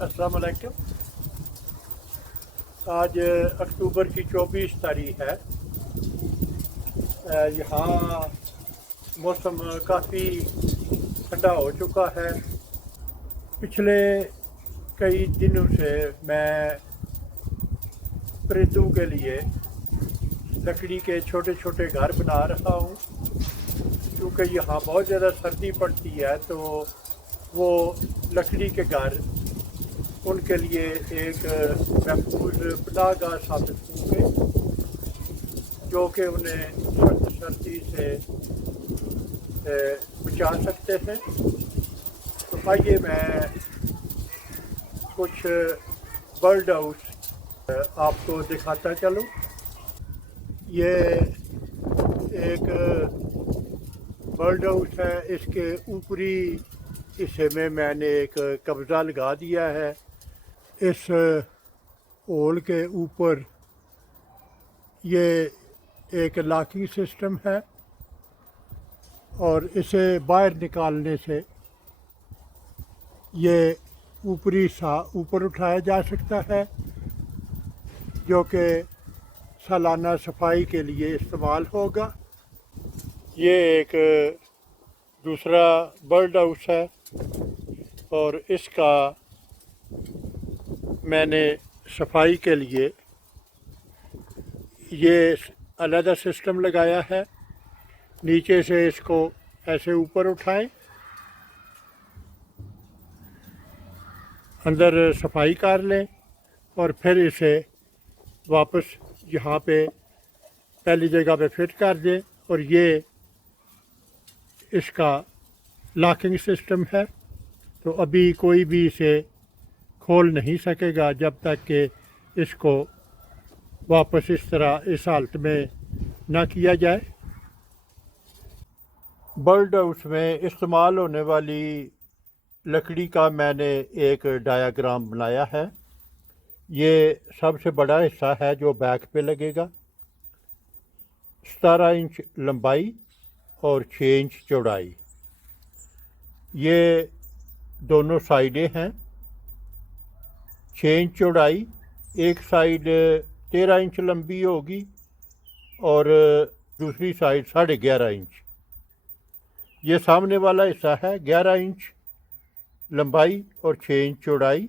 अस्सलाम वालेकुम। आज अक्टूबर की 24 तारीख है। यहाँ मौसम काफ़ी ठंडा हो चुका है। पिछले कई दिनों से मैं परिंदों के लिए लकड़ी के छोटे छोटे घर बना रहा हूँ, क्योंकि यहाँ बहुत ज़्यादा सर्दी पड़ती है, तो वो लकड़ी के घर उनके लिए एक महफूज पनाहगाह साबित होंगे, जो कि उन्हें सख्त सर्दी से बचा सकते हैं। तो आइए मैं कुछ बर्ड हाउस आपको दिखाता चलूँ। ये एक बर्ड हाउस है। इसके ऊपरी हिस्से में मैंने एक कब्ज़ा लगा दिया है। इस होल के ऊपर ये एक लॉकिंग सिस्टम है और इसे बाहर निकालने से ये ऊपरी सा ऊपर उठाया जा सकता है, जो कि सालाना सफाई के लिए इस्तेमाल होगा। ये एक दूसरा बर्ड हाउस है और इसका मैंने सफाई के लिए ये अलग सिस्टम लगाया है। नीचे से इसको ऐसे ऊपर उठाएं, अंदर सफाई कर लें और फिर इसे वापस यहाँ पे पहली जगह पे फिट कर दें। और ये इसका लॉकिंग सिस्टम है, तो अभी कोई भी इसे खोल नहीं सकेगा जब तक कि इसको वापस इस तरह इस हालत में ना किया जाए। बर्ड हाउस में इस्तेमाल होने वाली लकड़ी का मैंने एक डायाग्राम बनाया है। ये सबसे बड़ा हिस्सा है जो बैक पे लगेगा। 17 इंच लंबाई और 6 इंच चौड़ाई। ये दोनों साइडें हैं। 6 इंच चौड़ाई, एक साइड 13 इंच लंबी होगी और दूसरी साइड 11.5 इंच। ये सामने वाला हिस्सा है 11 इंच लंबाई और 6 इंच चौड़ाई।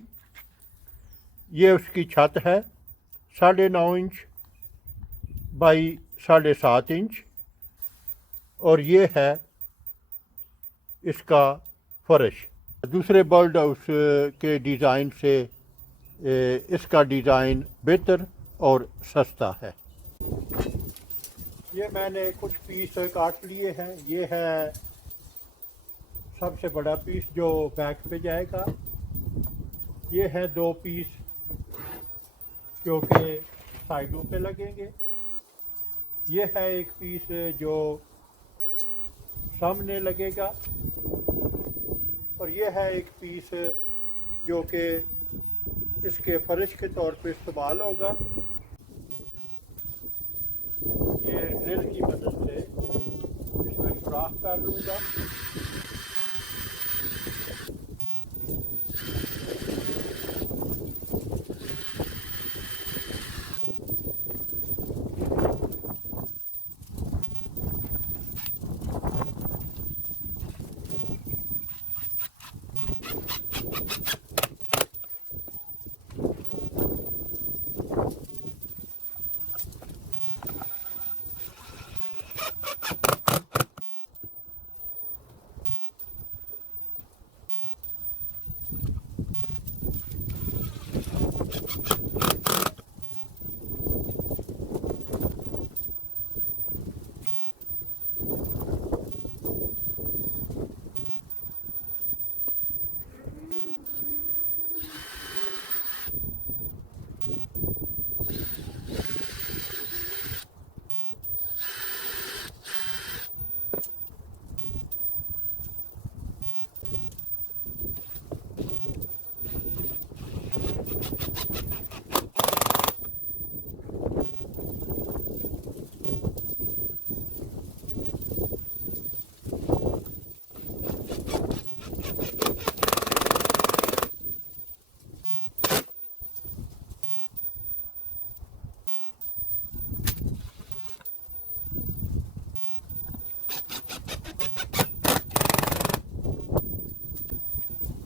ये उसकी छत है 9.5 इंच बाई 7.5 इंच और ये है इसका फर्श। दूसरे बर्ड हाउस के डिज़ाइन से इसका डिज़ाइन बेहतर और सस्ता है। ये मैंने कुछ पीस काट लिए हैं। ये है सबसे बड़ा पीस जो बैक पे जाएगा। ये है 2 पीस जो कि साइडों पे लगेंगे। ये है एक पीस जो सामने लगेगा और ये है एक पीस जो कि इसके फर्श के तौर पे इस्तेमाल होगा। ये ड्रिल की मदद से इसमें सुराख कर लूँगा।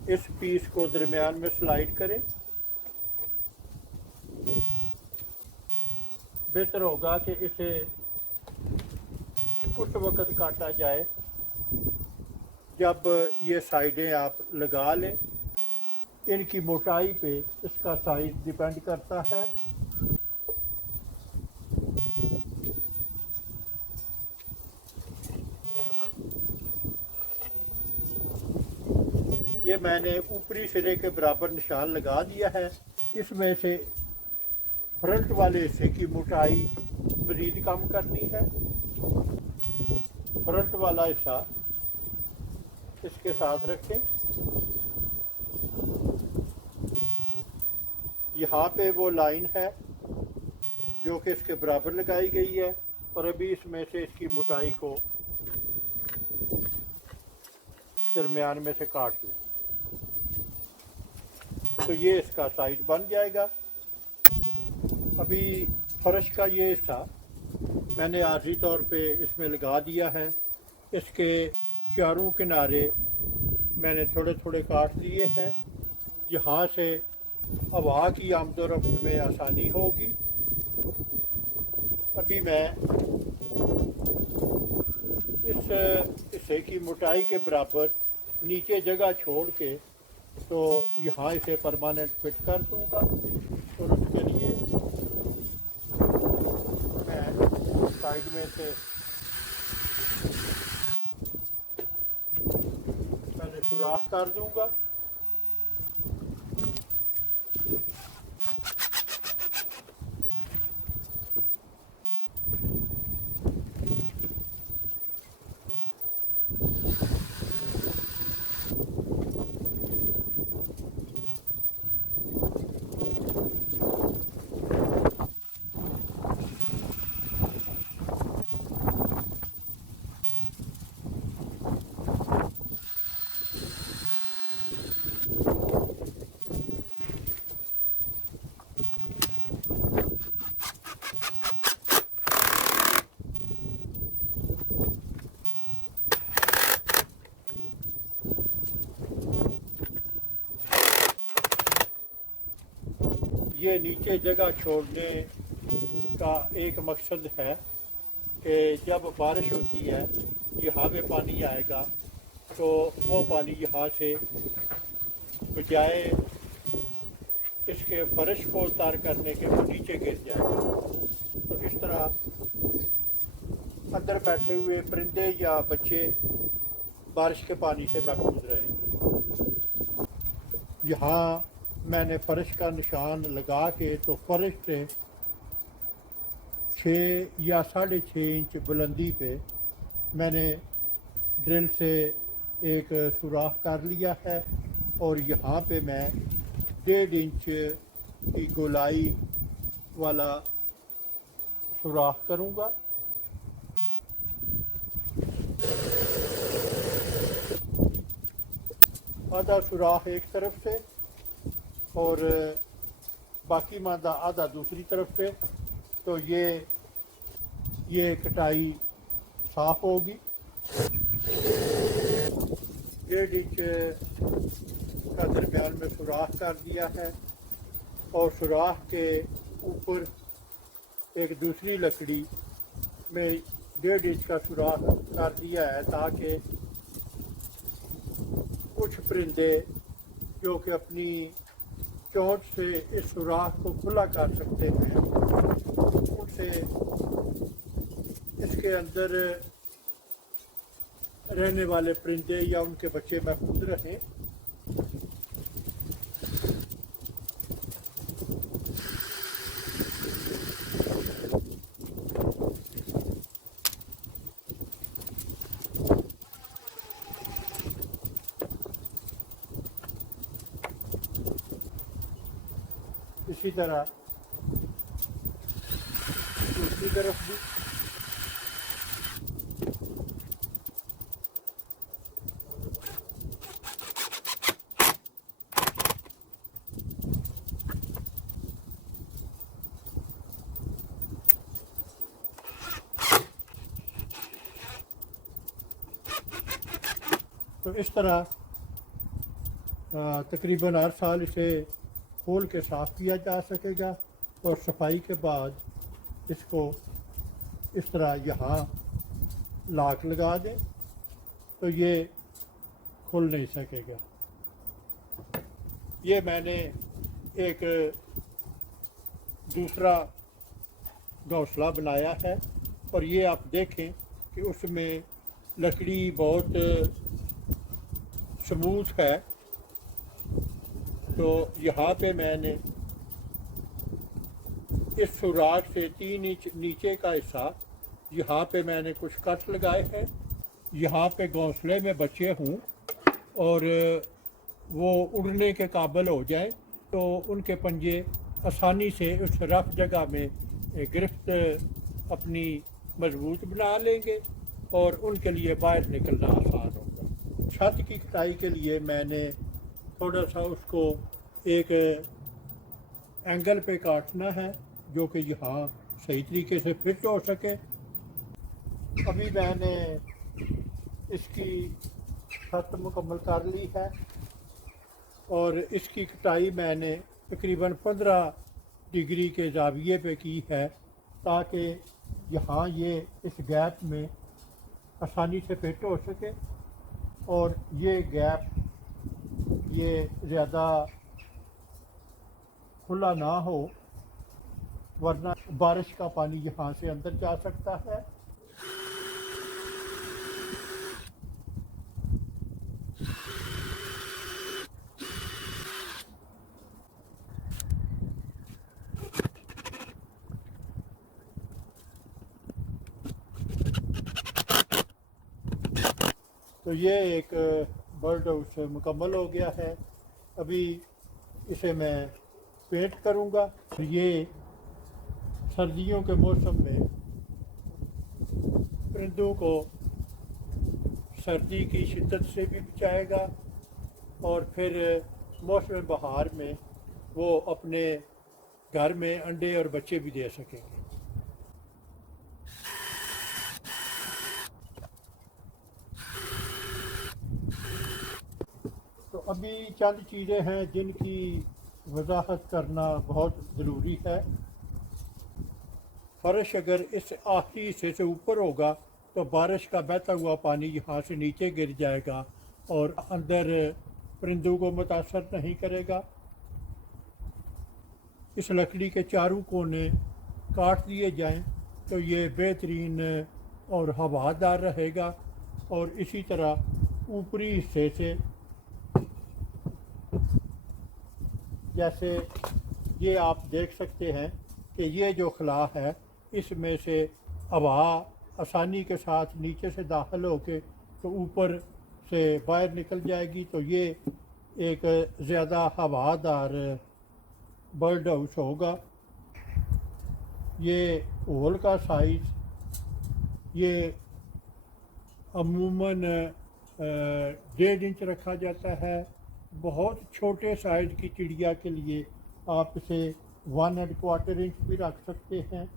इस पीस को दरमियान में स्लाइड करें। बेहतर होगा कि इसे उस वक्त काटा जाए जब ये साइडें आप लगा लें। इनकी मोटाई पे इसका साइज डिपेंड करता है। ये मैंने ऊपरी सिरे के बराबर निशान लगा दिया है। इसमें से फ्रंट वाले हिस्से की मोटाई मज़ीद कम करनी है। फ्रंट वाला हिस्सा इसके साथ रखें। यहाँ पे वो लाइन है जो कि इसके बराबर लगाई गई है और अभी इसमें से इसकी मोटाई को दरमियान में से काट लें तो ये इसका साइज बन जाएगा। अभी फर्श का ये हिस्सा मैंने आर्जी तौर पे इसमें लगा दिया है। इसके चारों किनारे मैंने थोड़े थोड़े काट लिए हैं। यहाँ से हवा की आमदोरफ्त में आसानी होगी। अभी मैं इस हिस्से की मोटाई के बराबर नीचे जगह छोड़ के तो यहाँ इसे परमानेंट फिट कर दूँगा और उसके लिए मैं साइड में से पहले सुराख कर दूँगा। ये नीचे जगह छोड़ने का एक मकसद है कि जब बारिश होती है यहाँ पे पानी आएगा तो वो पानी यहाँ से बजाय इसके फर्श को उतार करने के वो नीचे गिर जाएगा। तो इस तरह अंदर बैठे हुए परिंदे या बच्चे बारिश के पानी से महफूज रहेंगे। यहाँ मैंने फर्श का निशान लगा के तो फर्श से 6 या 6.5 इंच बुलंदी पे मैंने ड्रिल से एक सुराख कर लिया है और यहाँ पे मैं 1.5 इंच की गोलाई वाला सुराख करूँगा। आधा सुराख एक तरफ से और बाकी मादा आधा दूसरी तरफ से, तो ये कटाई साफ होगी। 1.5 इंच का दरमियान में सुराख कर दिया है और सुराख के ऊपर एक दूसरी लकड़ी में 1.5 इंच का सुराख कर दिया है ताकि कुछ परिंदे जो कि अपनी चोंच से इस सुराख को खुला कर सकते हैं उनसे इसके अंदर रहने वाले परिंदे या उनके बच्चे महफूज रहें। इसी तरह दूसरी तरफ भी तो इस तरह तकरीबन हर साल इसे खोल के साफ़ किया जा सकेगा और सफाई के बाद इसको इस तरह यहाँ लाक लगा दें तो ये खुल नहीं सकेगा। ये मैंने एक दूसरा घोंसला बनाया है और ये आप देखें कि उसमें लकड़ी बहुत स्मूथ है। तो यहाँ पे मैंने इस सुराख से 3 इंच नीचे का हिस्सा यहाँ पे मैंने कुछ कट लगाए हैं। यहाँ पे घोंसले में बच्चे हूँ और वो उड़ने के काबिल हो जाए तो उनके पंजे आसानी से उस रफ जगह में गिरफ्त अपनी मजबूत बना लेंगे और उनके लिए बाहर निकलना आसान होगा। छत की कटाई के लिए मैंने थोड़ा सा उसको एक एंगल पे काटना है जो कि यहाँ सही तरीके से फिट हो सके। अभी मैंने इसकी छत मुकम्मल कर ली है और इसकी कटाई मैंने तकरीबन 15 डिग्री के ज़ाविये पे की है ताकि यहाँ ये इस गैप में आसानी से फिट हो सके और ये गैप ये ज़्यादा खुला ना हो वरना बारिश का पानी यहाँ से अंदर जा सकता है। तो ये एक बर्ड हाउस मुकम्मल हो गया है। अभी इसे मैं पेंट करूँगा। ये सर्दियों के मौसम में परिंदों को सर्दी की शिद्दत से भी बचाएगा और फिर मौसम बहार में वो अपने घर में अंडे और बच्चे भी दे सकेंगे। तो अभी चंद चीज़ें हैं जिनकी वजाहत करना बहुत ज़रूरी है। फर्श अगर इस आखिरी हिस्से से ऊपर होगा तो बारिश का बहता हुआ पानी यहाँ से नीचे गिर जाएगा और अंदर परिंदों को मुतासर नहीं करेगा। इस लकड़ी के चारों कोने काट दिए जाएं तो ये बेहतरीन और हवादार रहेगा और इसी तरह ऊपरी हिस्से से जैसे ये आप देख सकते हैं कि ये जो खला है इसमें से हवा आसानी के साथ नीचे से दाखिल होके तो ऊपर से बाहर निकल जाएगी। तो ये एक ज़्यादा हवादार बर्ड हाउस होगा। ये होल का साइज़ ये अमूमन 1.5 इंच रखा जाता है। बहुत छोटे साइज़ की चिड़िया के लिए आप इसे 1¼ इंच भी रख सकते हैं।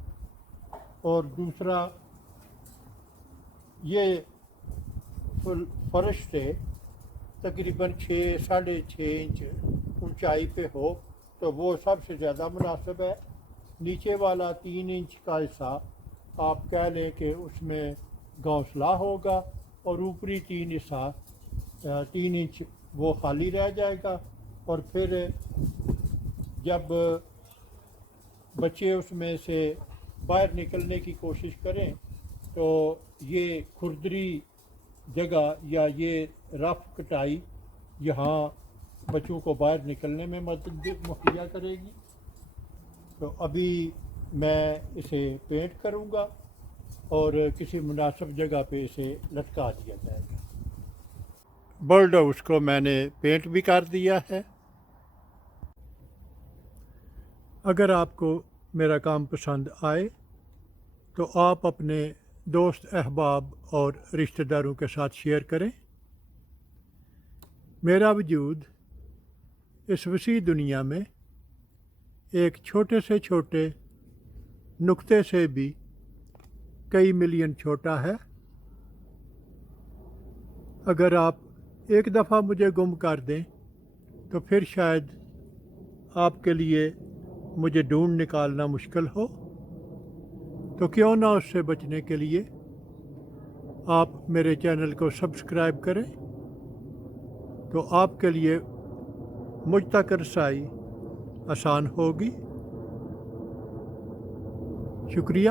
और दूसरा ये फर्श से तकरीबन 6-6.5 इंच ऊंचाई पे हो तो वो सबसे ज़्यादा मुनासिब है। नीचे वाला 3 इंच का हिस्सा आप कह लें कि उसमें घोंसला होगा और ऊपरी 3 हिस्सा 3 इंच वो खाली रह जाएगा। और फिर जब बच्चे उसमें से बाहर निकलने की कोशिश करें तो ये खुरदरी जगह या ये रफ कटाई यहाँ बच्चों को बाहर निकलने में मदद मुहैया करेगी। तो अभी मैं इसे पेंट करूँगा और किसी मुनासिब जगह पे इसे लटका दिया जाएगा। बर्ड हाउस को मैंने पेंट भी कर दिया है। अगर आपको मेरा काम पसंद आए तो आप अपने दोस्त अहबाब और रिश्तेदारों के साथ शेयर करें। मेरा वजूद इस वसी दुनिया में एक छोटे से छोटे नुक्ते से भी कई मिलियन छोटा है। अगर आप एक दफ़ा मुझे गुम कर दें تو پھر شاید آپ کے لیے مجھے ڈھونڈ نکالنا مشکل ہو، تو کیوں نہ اس سے بچنے کے لیے آپ میرے چینل کو سبسکرائب کریں، تو آپ کے لیے مجھ تک رسائی آسان ہوگی۔ شکریہ۔